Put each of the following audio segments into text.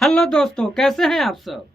हेलो दोस्तों, कैसे हैं आप सब।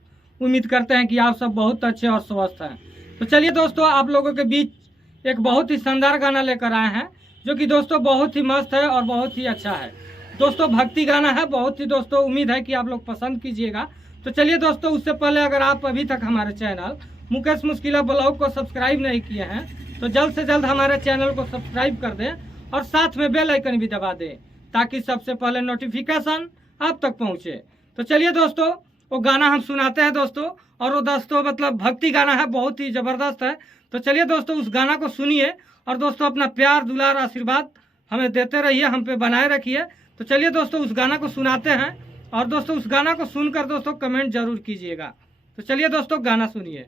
उम्मीद करते हैं कि आप सब बहुत अच्छे और स्वस्थ हैं। तो चलिए दोस्तों, आप लोगों के बीच एक बहुत ही शानदार गाना लेकर आए हैं, जो कि दोस्तों बहुत ही मस्त है और बहुत ही अच्छा है। दोस्तों भक्ति गाना है, बहुत ही दोस्तों उम्मीद है कि आप लोग पसंद कीजिएगा। तो चलिए दोस्तों, उससे पहले अगर आप अभी तक हमारे चैनल मुकेश मुश्किला ब्लॉग को सब्सक्राइब नहीं किए हैं तो जल्द से जल्द हमारे चैनल को सब्सक्राइब कर दें और साथ में बेल आइकन भी दबा दें, ताकि सबसे पहले नोटिफिकेशन आप तक पहुँचे। तो चलिए दोस्तों, वो गाना हम सुनाते हैं दोस्तों, और वो दोस्तों मतलब भक्ति गाना है, बहुत ही ज़बरदस्त है। तो चलिए दोस्तों, उस गाना को सुनिए और दोस्तों अपना प्यार दुलार आशीर्वाद हमें देते रहिए, हम पे बनाए रखिए। तो चलिए दोस्तों, उस गाना को सुनाते हैं और दोस्तों उस गाना को सुनकर दोस्तों कमेंट जरूर कीजिएगा। तो चलिए दोस्तों, गाना सुनिए।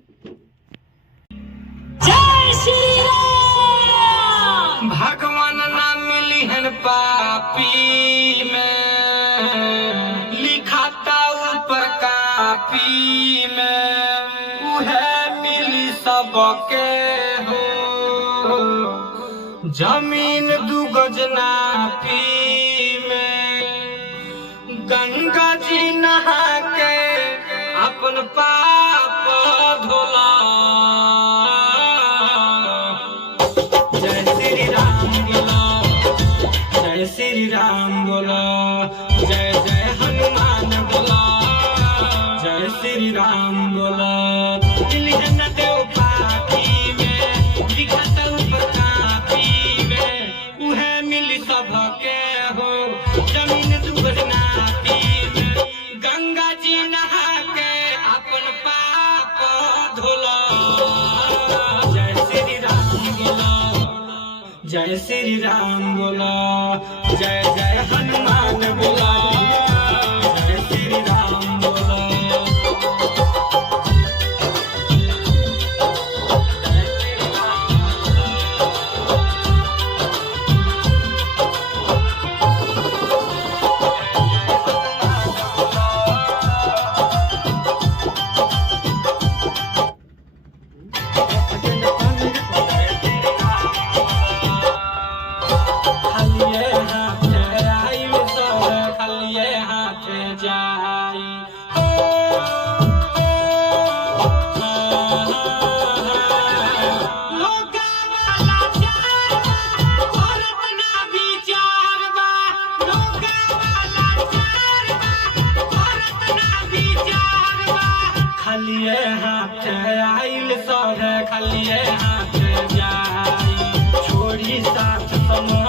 जय श्री राम। भगवान ना मिली है पापी में, कापी में उहे मिली सबके हो। जमीन दू गज नापी में गंगा जी नहा के अपन पाप धोला। जय श्री राम बोलो, जय श्री राम बोलो, जय जय हनुमान बोलो, जय श्री राम बोला। दिलिहन देव पापी में दिखत ऊपर कापी में उहे मिली सबके हो। जमीन दुगज नापी में गंगा जी नहा के अपन पाप धोला। जय श्री राम बोला, जय श्री राम बोला, जय जय हनुमान बोला, जय श्री राम बोला। खालिए हाथ आइल सहे खालिए हाथ जाई, छोड़ी साथ समय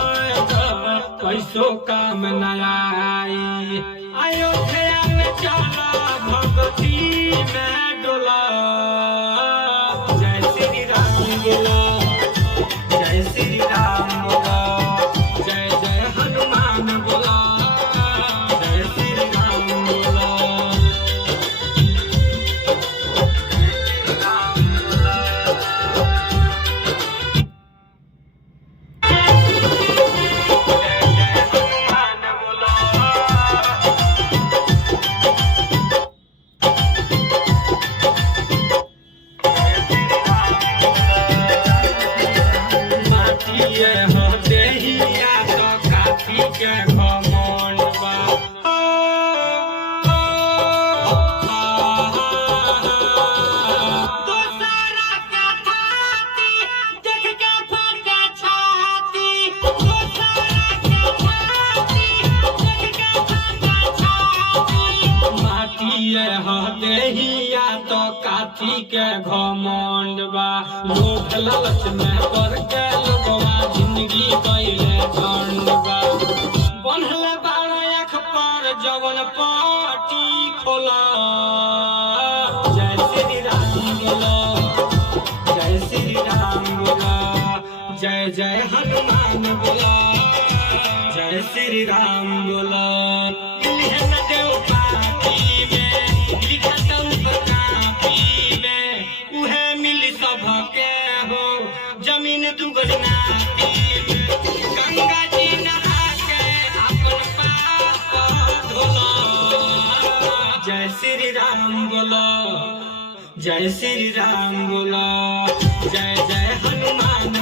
पैसो काम न आई। अयोध्या में चला भगती में डोला। जय श्री राम बोला, जय श्री राम बोला, जय जय हनुमान बोला, जय श्री राम बोला। देहिया तो काथी के घमंड बा, लोभ लालच में करके लोगवा जिंदगी कैले झंड बा। बनले बारह आँख पर जवन पाटी खोला। जय श्री राम बोला, जय श्री राम बोला, जय जय हनुमान बोला, जय श्री राम बोला। जमीन दुगज नापी में गंगा जी नहा के अपन पाप धोला। जय श्री राम बोला, जय श्री राम बोला, जय जय हनुमान।